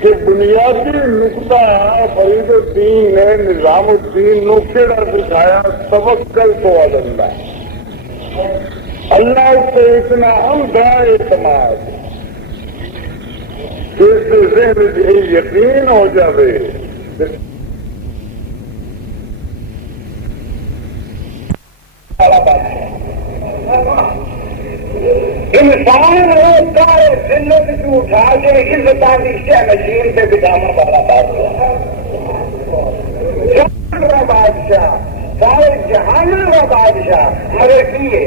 کہ بنیادی نقطہ فرید الدین نے نظام الدین نو کیڑا دکھایا توکل تو اللہ اللہ سے اتنا عمدہ اعتماد کہ اس کے ذہن میں یقین ہو جائے انسان ہوتا ہے ذلت کی اٹھا کے عزتانی سے نشین سے بٹھانا والا بادشاہ بادشاہ سارے جہان کا بادشاہ مگر کیے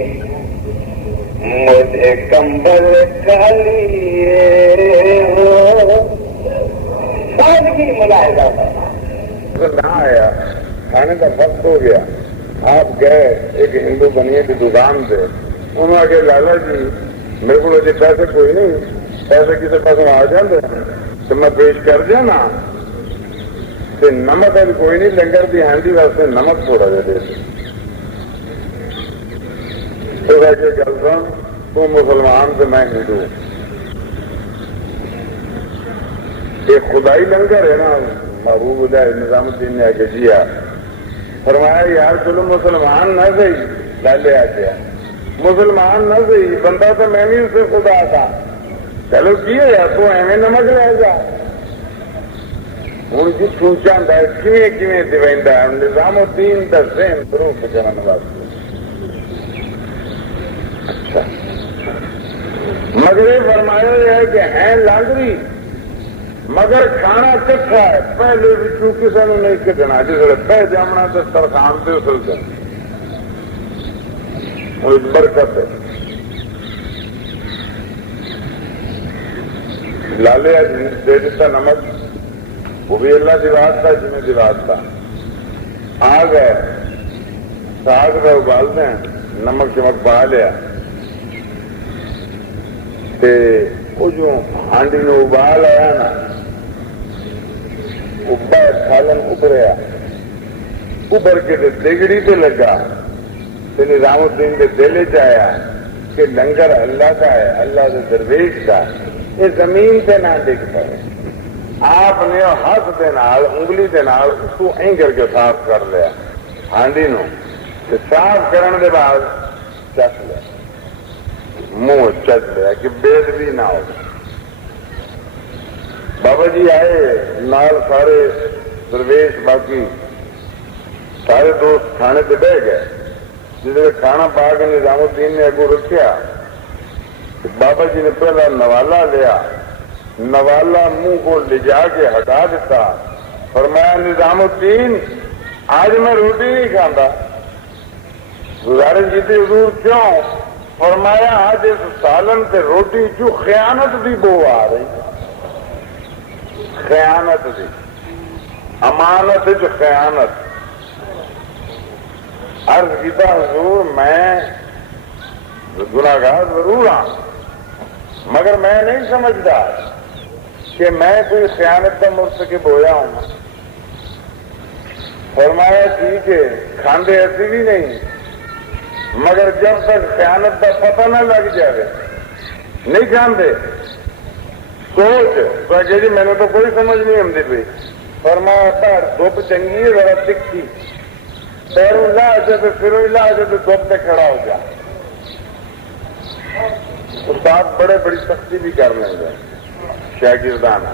مجھے کمبل کالی سادگی ملاحظہ نہ آیا کھانے کا وقت ہو گیا آپ گئے ایک ہندو بنیے کی دکان سے انہوں نے آگے لالا جی میرے کو جی پیسے کوئی نہیں پیسے کسی پاس آ جاتے تو میں پیش کر دیا نا تو نمک ابھی کوئی نہیں لنگر دی ہینڈی واسطے نمک تھوڑا جا دے تو کے گل سن تو مسلمان سے میں ہندو ایک خدائی لنگر ہے نا محبوب اللہ نظام الدین نے آگے جیا فرمایا یار چلو مسلمان نہ صحیح لالے آ گیا مسلمان نہ صحیح بندہ تو میں بھی اسے خدا تھا چلو کی ہے تو ایویں نمک لے جا ہوں جی سوچا کیویں دیویندا نظام الدین کا ذہن درو بچانا واسطے اچھا مگر یہ فرمایا ہے کہ ہے لانگری مگر کھانا کٹھا ہے پہلے بھی کسی نے نہیں کٹنا جس پہ جامنا تو ترخان سے اسل دیں برکت ہے لالے دے دیتا نمک وہ بھی اللہ دیوات تھا جنہیں دیوات تھا آ گئے ساگ میں ابال دیں نمک چمک پا لیا وہ جو ہانڈی نے ابال آیا نا ابا سالن ابریا ابر کے دگڑی پہ لگا تو نظام الدین کے دل چیا کہ لنگر اللہ کا ہے اللہ کے درویش کا یہ زمین سے نہ ڈگ پائے آپ نے ہاتھ کے نال انگلی کے نال اس کو این کر کے صاف کر لیا ہانڈی نو صاف کرنے کے بعد چک لیا منہ چک لیا کہ بید بھی نہ ہو بابا جی آئے نال سارے درویش باقی سارے دوست کھانے پہ بہ گئے جس نے کھانا پا کے نظام الدین نے اگو رکھا بابا جی نے پہلا نوالا لیا نوالا منہ کو لے جا کے ہٹا دیتا فرمایا نظام الدین آج میں روٹی نہیں کھاتا گزارش کی تھی حضور کیوں فرمایا آج اس سالن پہ روٹی جو خیانت بھی بو آ رہی خیانت دی امانت جو خیانت عرض کیتا حضور میں گناہگار ضرور ہوں مگر میں نہیں سمجھتا کہ میں کوئی خیانت کا مرتکب ہویا ہوں فرمایا ٹھیک ہے کھاندے ایسی بھی نہیں مگر جب تک خیانت کا پتہ نہ لگ جائے نہیں کھاندے سوچ تو جی میں نے تو کوئی سمجھ نہیں آتی پی فرمایا پر دھوپ چنگی ہے ذرا تکھی پیروں لا جب پھروں لا جب دھوپ پہ کھڑا ہو جا استاد بڑے بڑی سختی بھی کر لیں گے شاگردانہ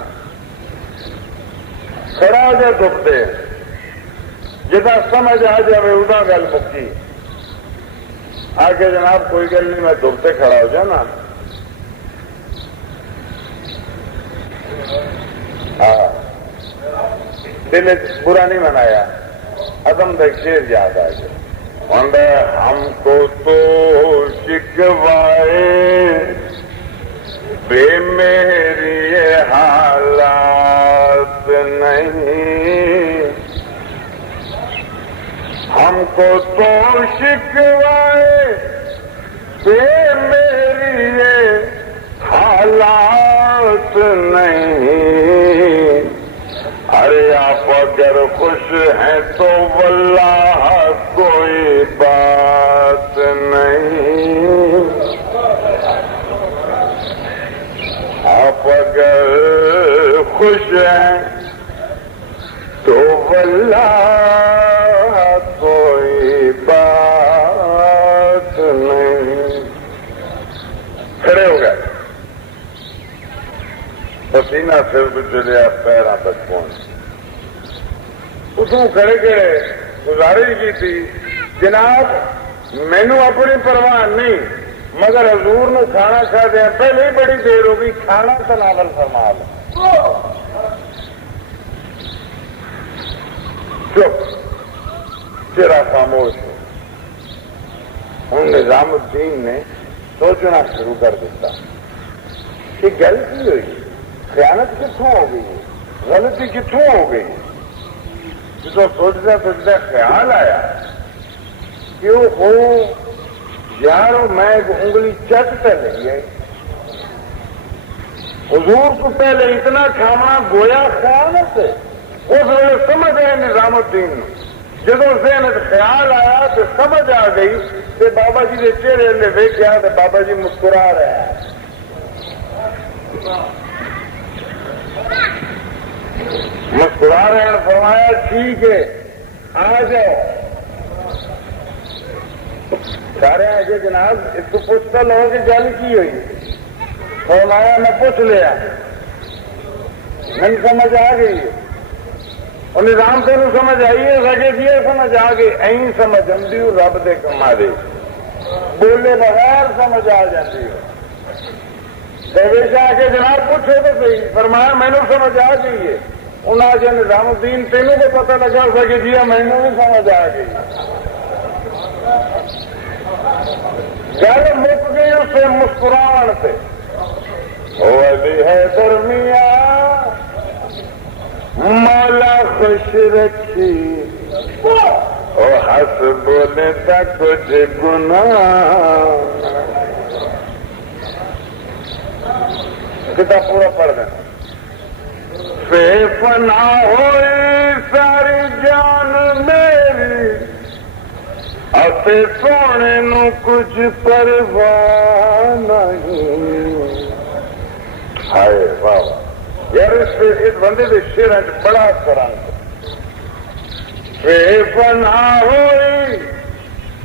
کھڑا ہو جائے دھوپ پہ جتنا سمجھ آ جائے ادا گل مکی آگے جناب کوئی گل نہیں میں دھوپ پہ کھڑا ہو جانا ہاں دل برا نہیں منایا عدم تک شیر یاد آ گیا ہم کو تو شکوائے بے میری حالات نہیں ہم کو تو شکوائے بے میری حالات نہیں ارے آپ اگر خوش ہیں تو واللہ کوئی بات نہیں آپ اگر خوش ہیں تو واللہ کوئی بات نہیں. کھڑے ہو گئے, پسینہ سر پہ چلیا, پیراں تک پہنچ. اس کو کھڑے کھڑے گزارش کی تھی, جناب مینو اپنی پرواہ نہیں, مگر حضور نے کھانا کھا دیا, پہلے ہی بڑی دیر ہو گئی, کھانا تناول فرما لو. چپ, تیرا خاموش ہو. ہوں نظام الدین نے سوچنا شروع کر دیتا کہ غلطی ہوئی, خیانت کتوں ہو گئی, غلطی کتوں ہو گئی. جب سوچتا سوچتا خیال آیا کہ وہ ہو یار میں ایک انگلی چٹ پہ لگی ہے. حضور کو پہلے اتنا کھانا گویا خیانت ہے. اس ویلے سمجھ آئے نظام الدین. جب ذہن خیال آیا تو سمجھ آ گئی کہ بابا جی کے چہرے نے ویکھیا تو بابا جی مسکرا رہے ہیں. مسکرا رہے ہیں, فرمایا ٹھیک ہے آ جاؤ. سارے آگے جناب اس کو پوچھتا لو کہ گل کی ہوئی. فرمایا میں پوچھ لیا, نہیں سمجھ آ گئی. اور نظام تین سمجھ آئی ہے, لگے دیا سمجھ آ گئی. این سمجھ آتی ہوں رب دے کما دے, بولے بغیر سمجھ آ جاتی ہو. درویش آ کے جناب پوچھے تو صحیح. فرمایا مینو سمجھ آ گئی ہے. انہیں آج نظام الدین تینوں کو پتہ لگا سکے جی مینو بھی سمجھ آ گئی. گل مک گئی اس سے مسکراہٹ سے. علی حیدر میاں مولا خوش رکھی, او ہنس بولے تا کچھ گناہ. کتاب پورا پڑھ دینا. فے فنا ہوئی ساری جان میری, اتے سونے نو کچھ پرواہ نہیں. ہائے واہ یار, اس بندے کے شیراں بڑا کرنگ. فے فنا ہوئی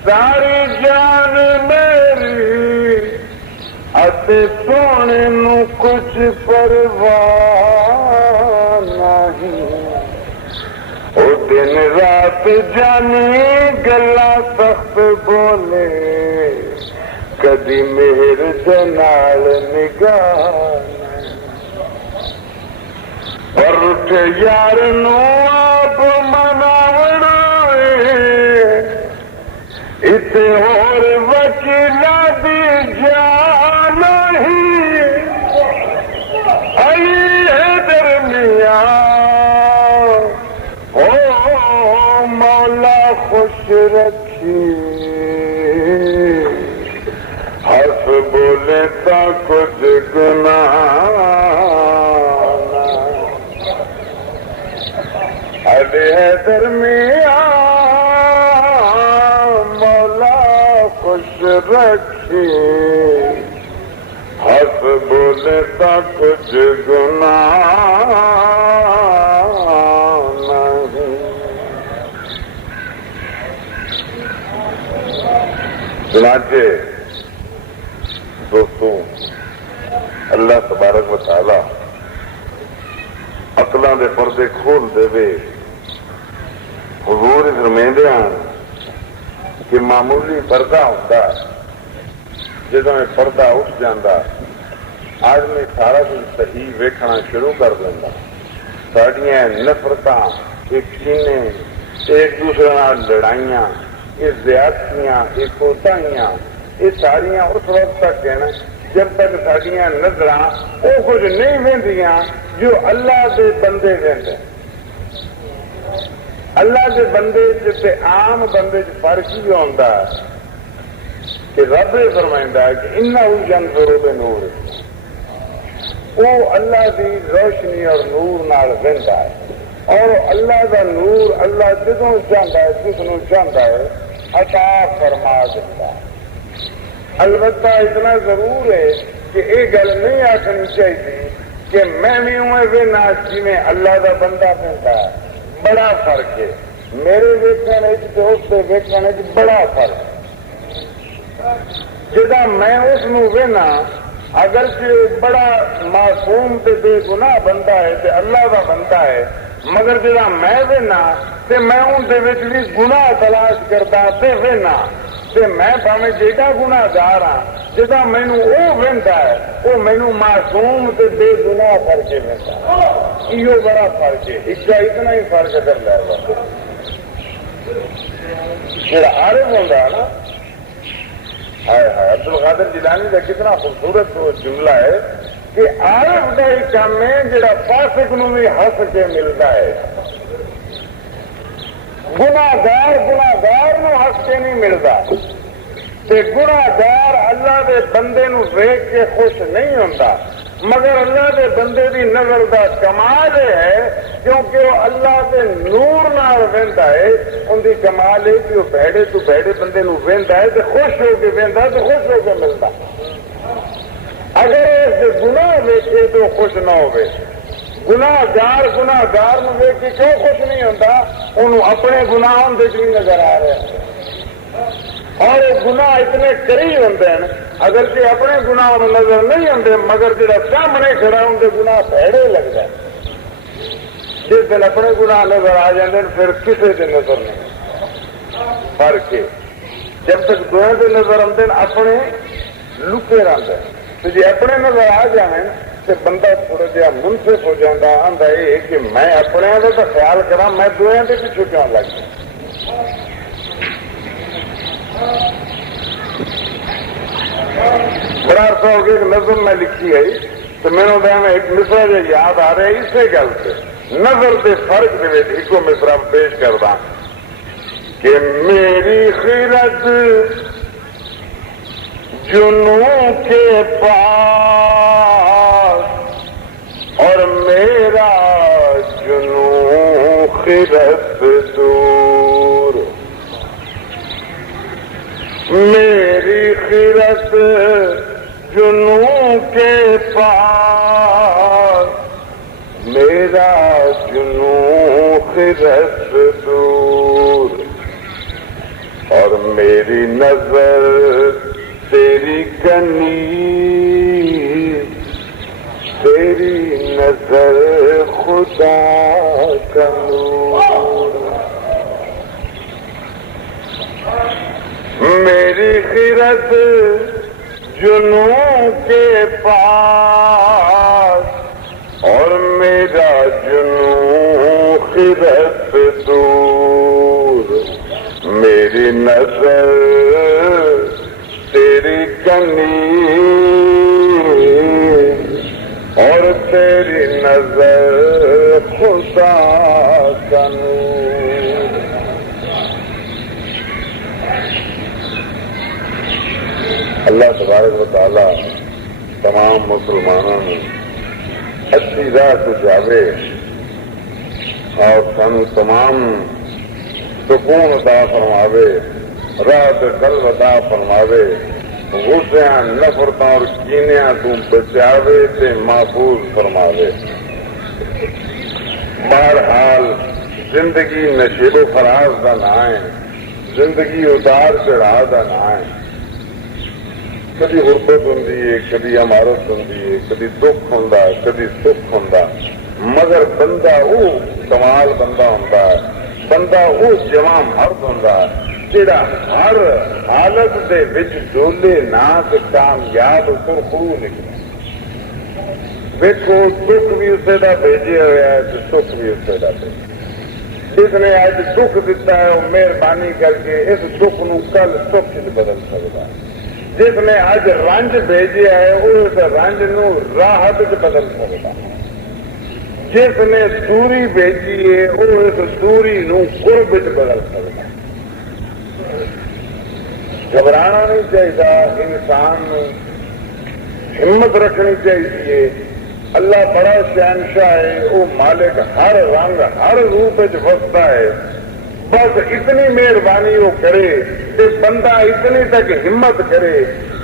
ساری جان میری, اتے سونے نو کچھ پرواہ نہیں. او دن رات جانی گلا سخت بولے, کدی مہر جنال نگاہ. پر اٹھ یار نو آپ مناوڑ, اتنے اور وکیلا دی جان ہی. علی حیدر میاں او مولا خوش رکھی, ہنس بولے تا کچھ گناہ. علی حیدر میاں مولا خوش رکھی, ہنس بولے تا کچھ گناہ نہیں. چنانچہ دوستوں اللہ تبارک و تعالی عقلاں دے پردے کھول دے. حضور فرماندے ہیں کہ معمولی پردہ ہوتا, جدوں پردہ اٹھ جاتا آدمی سارا کچھ صحیح ویکھنا شروع کر دینا. ساڈیاں نفرتاں, کینے, ایک دوسرے نال لڑائیاں, یہ زیادتیاں, یہ کوتاہیاں, یہ ساریاں اس وقت تک ہیں جب تک ساڈیاں نظراں وہ کچھ نہیں وہدیاں جو اللہ دے بندے وہدے. اللہ دے بندے جتے عام بندے فرق ہی ہوتا ہے کہ رب فرمائندا ہے کہ انہو ینظر بنور, وہ اللہ دی روشنی اور نور نال وہدا ہے. اور اللہ دا نور اللہ جدوں چاہتا ہے جس نو چاہتا ہے عطا فرما دیتا ہے. البتہ اتنا ضرور ہے کہ یہ گل نہیں آخنی چاہیے کہ میں بھی ہوں وینا جی میں اللہ کا بندہ پہنتا ہے، بڑا فرق ہے میرے ویکن اس کے ویکن بڑا فرق ہے۔ جدا میں اس وینا اگرچہ بڑا معصوم تے بے گناہ بندہ ہے تے اللہ کا بندہ ہے، مگر جا میں وینا تے میں اندر بھی گناہ تلاش کرتا تے وینا تے میں بھاویں جیڑا گناہ گار ہاں، جدا مینوں وہ ویندا ہے وہ مینوں معصوم تے بے گناہ کر کے ویندا ہے۔ یہ بڑا فرق ہے، اس کا اتنا ہی فرق کر لے گا۔ جڑا عارف ہوندا ہے نا، ہائے ہائے عبد القادر جیلانی کا کتنا خوبصورت جملہ ہے کہ عارف کا ہی کام ہے جڑا فاسق نو بھی ہس کے ملتا ہے، گناہگار نو ہس کے نہیں ملتا، تے گناہگار اللہ دے بندے نو ویکھ کے خوش نہیں ہوتا، مگر اللہ دے بندے دی نظر دا کمال ہے کیونکہ وہ اللہ دے نور نال ویندا ہے، ان دی کمال ہے کہ وہ بھڑے تو بھڑے بندے نو ویندا ہے تے خوش ہو کے ویندا تے خوش ہو کے ملتا۔ اگر اس گناہ ویکھے تو خوش نہ ہوئے، گناہگار نو ویکھ کے کیوں خوش نہیں ہوتا؟ انہوں اپنے گناہوں دے بھی نظر آ رہے ہیں، اور وہ گناہ اتنے کری ہوتے ہیں اگرچہ اپنے گناہ نظر نہیں آتے، مگر جڑا سامنے کھڑا ان کے گناہ بھڑے لگتا ہے۔ جس دن اپنے گناہ نظر آ جاتے ہیں پھر کسی دن نظر نہیں، فرق ہے۔ جب تک دوسرے دن نظر آتے ہیں اپنے لکے رہتے ہیں، تو جی اپنے نظر آ جائیں تو بندہ تھوڑا جہا منصف ہو جاتا، آتا یہ کہ میں اپنے کا تو خیال کرا، میں دوسرے کے پیچھے کیوں لگ جاؤں۔ بڑا عرصہ ہو گیا ایک نظم میں لکھی ہے تو میرے دن ایک مصرا جو یاد آ رہا ہے اسی گل سے، نظر کے فرق کے ایک مصرا پیش کرتا کہ میری خیرت جنوں کے پاس اور میرا جنوں خیرت دور، میری خیرت جنوں کے پاس میرا جنوں خیرت دور، اور میری نظر تیری کنی، تیری نظر خدا کا نور، میری خیرت جنوں کے پاس اور میرا جنوں خیرت دور، میری نظر تیری کنی اور تیری نظر خدا کا نور۔ اللہ تبارک و تعالی تمام مسلمانوں نے اچھی راہ کو جاوے اور سن تمام سکون عطا فرماوے، راحت قلب عطا فرماوے، غصیاں نفرتوں اور کینیاں تو بچاوے تے محفوظ فرماوے۔ بہرحال زندگی نشیب و فراز کا نہ ہے، زندگی اتار چڑھا کا نہ ہے، کدی غربت ہوں، کدی عمارت ہوں، کدی دکھ ہوں، کدی سکھ ہوں، مگر بندہ وہ کمال بندہ ہوتا ہے، بندہ وہ جواں مرد ہوتا ہے جڑا ہر حالت دے وچ ڈولے نہ تے کامیاب سرخرو نکلے۔ دیکھو دکھ بھی اسے دا بھیجیا ہوا ہے تو سکھ بھی اسے دا بھیجا، جس نے اج دکھ دیتا ہے وہ مہربانی کر کے اس دکھ نو کل سکھ وچ بدل سکتا ہے، جس نے اج رنج بھیجیا ہے وہ اس رنج نو راحت وچ بدل سکتا ہے، جس نے دوری بھیجی ہے وہ اس دوری نو قرب وچ بدل سکتا ہے۔ گھبرانا نہیں چاہیے، انسان ہمت رکھنی چاہیے۔ اللہ بڑا شہنشاہ ہے، وہ مالک ہر رنگ ہر روپ وستا ہے، بس اتنی مہربانی وہ کرے کہ بندہ اتنی تک ہمت کرے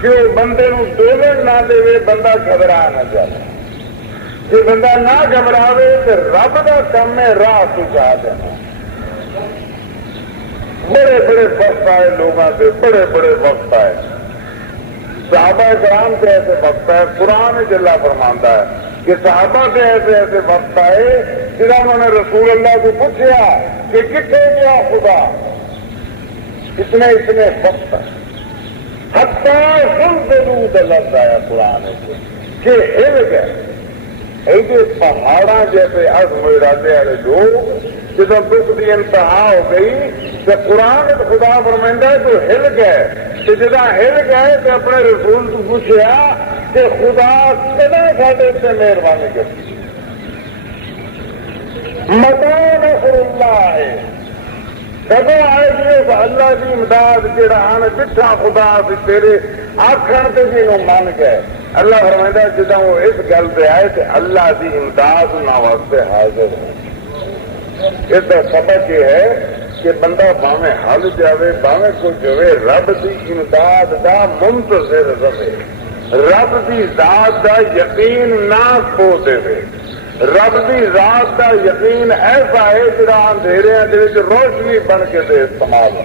کہ وہ بندے نو ڈولن نہ دے، بندہ گھبرا نہ جائے۔ کہ بندہ نہ گھبراوے تو رب کا کم ہے راہ سجا دینا. بڑے بڑے وقت آئے لوگوں سے، بڑے بڑے وقت آئے. صحابہ کرام کے ایسے وقت آئے، قرآن جلا فرماتا ہے کہ صحابہ کے ایسے ایسے وقت آئے جہاں انہوں نے رسول اللہ کو پوچھا کہ کتنے گیا خدا. اتنے وقت حتیٰ سلطنوت لفظ آیا قرآن سے کہ ہل گئے. ایسے پہاڑاں جیسے عزم ارادے والے لوگ جب دکھ کی انتہا ہو گئی تو قرآن خدا فرمائندا ہے تو ہل گئے. تو جہاں ہل گئے تو اپنے رسول کو پوچھا کہ خدا کدے ساڈے تے مہربانی کرتی. متا نصر اللہ ہے کدو آئے گی اس اللہ کی امداد جہاں آن بٹھا خدا سے تیرے آخر سے جنہوں من گئے. اللہ فرمائندا جدوں وہ اس گل پہ آئے تو اللہ کی امداد نہ واسطے حاضر ہے. اس کا سبق یہ ہے کہ بندہ باویں حل جاوے باویں کچھ ہوئے رب کی امداد کا منتظر رہے. رب کی ذات کا یقین نہ کھو دے. رب کی ذات کا یقین ایسا ہے جہاں اندھیرے روشنی بن کے دے استعمال ہو.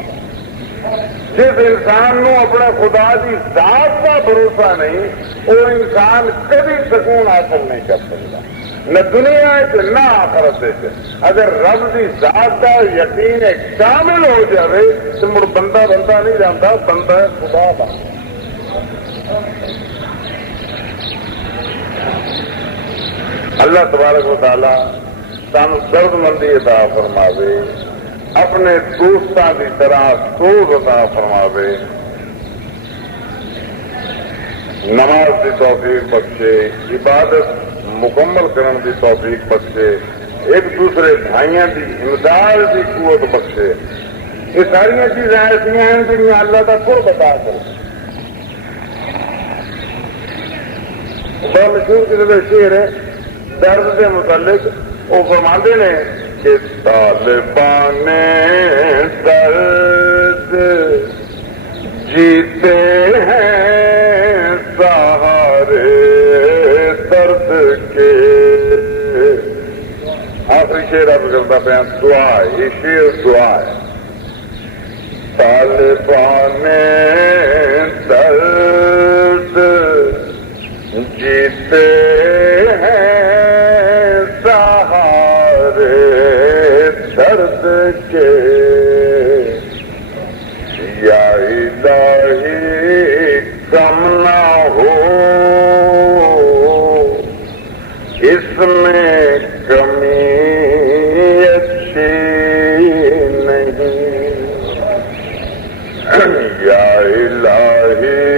جس انسان نو اپنے خدا کی ذات کا بھروسہ نہیں وہ انسان کبھی سکون حاصل نہیں کر سکتا نہ دنیا نہ آخرت. اگر رب کی ذات کا یقین کامل ہو جائے تو مڑ بندہ نہیں جاتا، بندہ خدا بن. اللہ تبارک و تعالی سانو درد مندی عطا فرماوے، اپنے دوستوں کی طرح سوز عطا فرماوے، نماز کی توفیق بخشے، عبادت مکمل کرنے کی توفیق بخشے، ایک دوسرے بھائیوں کی امداد کی قوت بخشے. یہ ساری چیزیں ایسا ہیں جنہیں اللہ کا قرب عطا کرے. بہت مشہور کسی کا شعر ہے درد کے متعلق، وہ فرماتے ہیں کہ طالبان درد جیتے ہیں سہارے درد کے. آخری شعر اب کرتا پیا دعا ہے، یہ شعر دعا ہے. طالبان درد جیتے ہیں سہارے درد کے، یا الہی کم نہ ہو اس میں کمی اچھی نہیں. یا الہی